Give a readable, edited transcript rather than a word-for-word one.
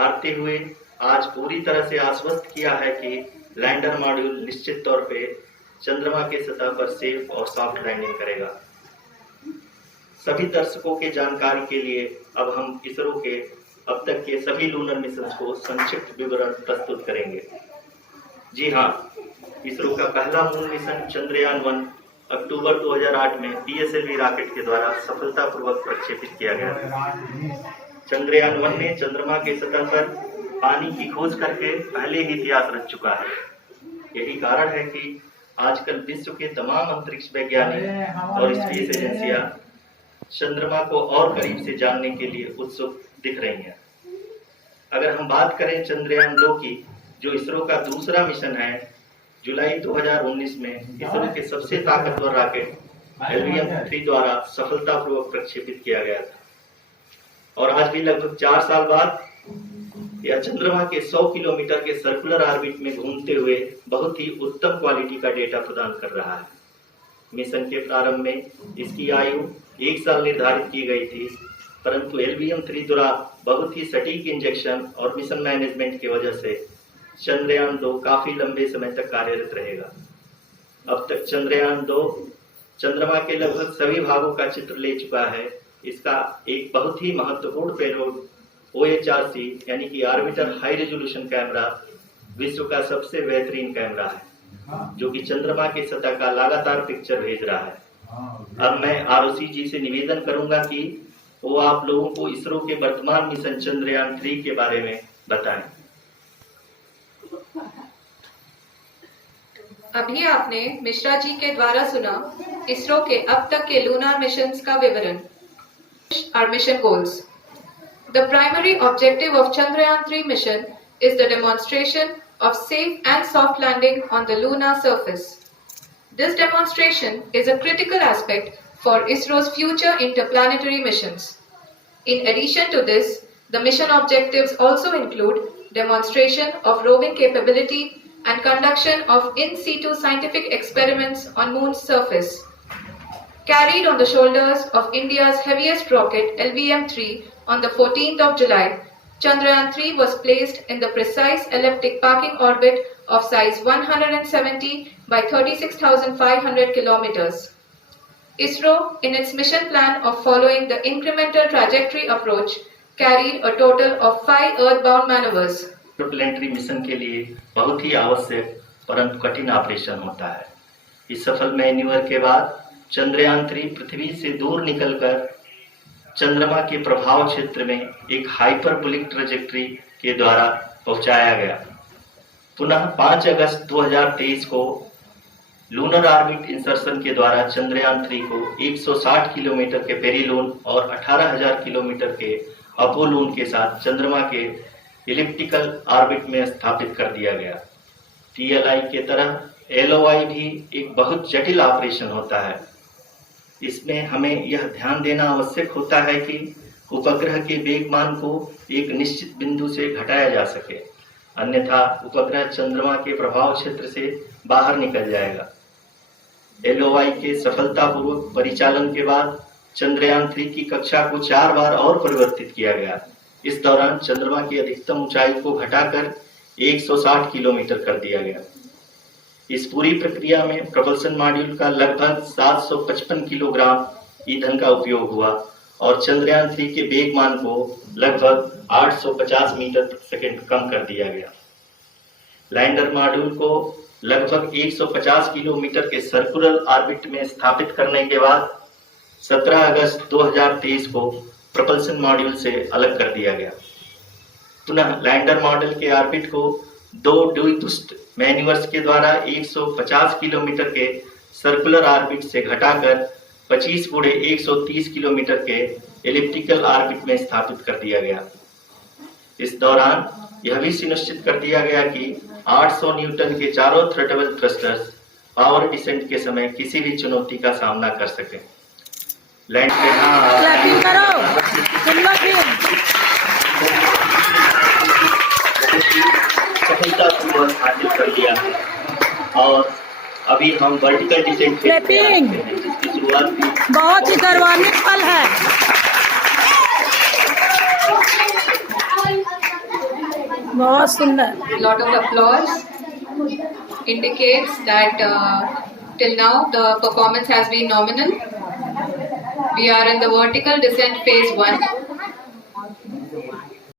हारते हुए आज पूरी तरह से आश्वस्त किया है कि लैंडर मॉड्यूल निश्चित तौर पे चंद्रमा के सतह पर सेफ और सॉफ्ट लैंडिंग करेगा। सभी दर्शकों के जानकारी के लिए अब हम इसरो के अब तक के सभी लूनर मिशन को संक्षिप्त विवरण प्रस्तुत करेंगे। जी हाँ, इसरो का पहला मून मिशन चंद्रयान-1 अक्टूबर 2008 में PSLV रॉकेट के द्वारा सफलतापूर्वक प्रक्षेपित किया गया था। चंद्रयान-1 ने चंद्रमा के सतह पर पानी की खोज करके पहले ही इतिहास रच चुका है। यही कारण है कि आजकल विश्व के तमाम अंतरिक्ष वैज्ञानिक और स्पेस एजेंसियां चंद्रमा को और करीब से जानने के लिए उत्सुक दिख रही हैं। अगर हम बात करें चंद्रयान-2 की, जो इसरो का दूसरा मिशन है, जुलाई 2019 में इसरो के सबसे ताकतवर रॉकेट LVM-3 द्वारा सफलतापूर्वक प्रक्षेपित किया गया था और आज भी लगभग 4 साल बाद यह चंद्रमा के 100 किलोमीटर के सर्कुलर ऑर्बिट में घूमते हुए बहुत ही उत्तम क्वालिटी का डेटा प्रदान कर रहा है। मिशन के प्रारंभ में इसकी आयु 1 साल निर्धारित की गई थी, परंतु LVM-3 द्वारा बहुत ही सटीक इंजेक्शन और मिशन मैनेजमेंट की वजह से चंद्रयान-2 काफी लंबे समय तक कार्यरत रहेगा। अब तक चंद्रयान-2 चंद्रमा के लगभग सभी भागों का चित्र ले चुका है। इसका एक बहुत ही महत्वपूर्ण पेलोड OHRC यानी कि ऑर्बिटर हाई रेजोल्यूशन कैमरा विश्व का सबसे बेहतरीन कैमरा है, जो कि चंद्रमा की सतह का लगातार पिक्चर भेज रहा है। अब मैं ROC जी से निवेदन करूंगा कि वो आप लोगों को इसरो के वर्तमान मिशन चंद्रयान-3 के बारे में बताएं। अभी आपने मिश्रा जी के द्वारा सुना इसरो के अब तक के लूनर मिशंस का विवरण। Our mission goals. The primary objective of Chandrayaan-3 mission is the demonstration of safe and soft landing on the lunar surface. This demonstration is a critical aspect for ISRO's future interplanetary missions. In addition to this, the mission objectives also include demonstration of roving capability and conduction of in situ scientific experiments on Moon's surface. Carried on the shoulders of India's heaviest rocket LVM-3 on the 14th of July, Chandrayaan-3 was placed in the precise elliptic parking orbit of size 170 by 36,500 kilometers. ISRO, in its mission plan of following the incremental trajectory approach, carried a total of 5 earthbound maneuvers. Interplanetary mission के लिए बहुत ही आवश्यक परंतु कठिन operation होता है। इस सफल मैन्यूवर के बाद चंद्रयान-3 पृथ्वी से दूर निकलकर चंद्रमा के प्रभाव क्षेत्र में एक हाइपरबोलिक ट्रैजेक्टरी के द्वारा पहुंचाया गया। पुनः 5 अगस्त 2023 को लूनर ऑर्बिट इंसर्शन के द्वारा चंद्रयान-3 को 160 किलोमीटर के पेरिलून और 18,000 किलोमीटर के अपोलून के साथ चंद्रमा के इलिप्टिकल ऑर्बिट में स्थापित कर दिया गया। TLI के तरह LOI भी एक बहुत जटिल ऑपरेशन होता है। इसमें हमें यह ध्यान देना आवश्यक होता है कि उपग्रह के वेग मान को एक निश्चित बिंदु से घटाया जा सके, अन्यथा उपग्रह चंद्रमा के प्रभाव क्षेत्र से बाहर निकल जाएगा। LOI के सफलतापूर्वक परिचालन के बाद चंद्रयान-3 की कक्षा को 4 बार और परिवर्तित किया गया। इस दौरान चंद्रमा की अधिकतम ऊंचाई को घटाकर 160 किलोमीटर कर दिया गया। इस पूरी प्रक्रिया में प्रपल्सन मॉड्यूल का लगभग 755 किलोग्राम ईंधन का उपयोग हुआ और चंद्रयान-3 के वेग मान को लगभग 850 मीटर प्रति सेकंड कम कर दिया गया। लैंडर मॉड्यूल को लगभग 150 किलोमीटर के सर्कुलर ऑर्बिट में स्थापित करने के बाद 17 अगस्त 2023 को प्रपल्सन मॉड्यूल से अलग कर दिया गया। पुनः लैंडर मॉड्यूल के ऑर्बिट को 2 ड्यूबूस्ट मैन्यूवर्स के द्वारा 150 किलोमीटर के सर्कुलर ऑर्बिट से घटाकर 25 गुणे 130 किलोमीटर के एलिप्टिकल ऑर्बिट में स्थापित कर दिया गया। इस दौरान यह भी सुनिश्चित कर दिया गया कि 800 न्यूटन के चारों थ्रटेबल थ्रस्टर्स पावर डिसेंट के समय किसी भी चुनौती का सामना कर सके। लैंड सफलतापूर्वक हासिल कर लिया और अभी हम वर्टिकल डिसेंट जिसकी शुरुआत बहुत ही गौरवान्वित पल है। बहुत सुंदर। Lot of applause indicates that till now the performance has been nominal. We are in the vertical descent phase 1.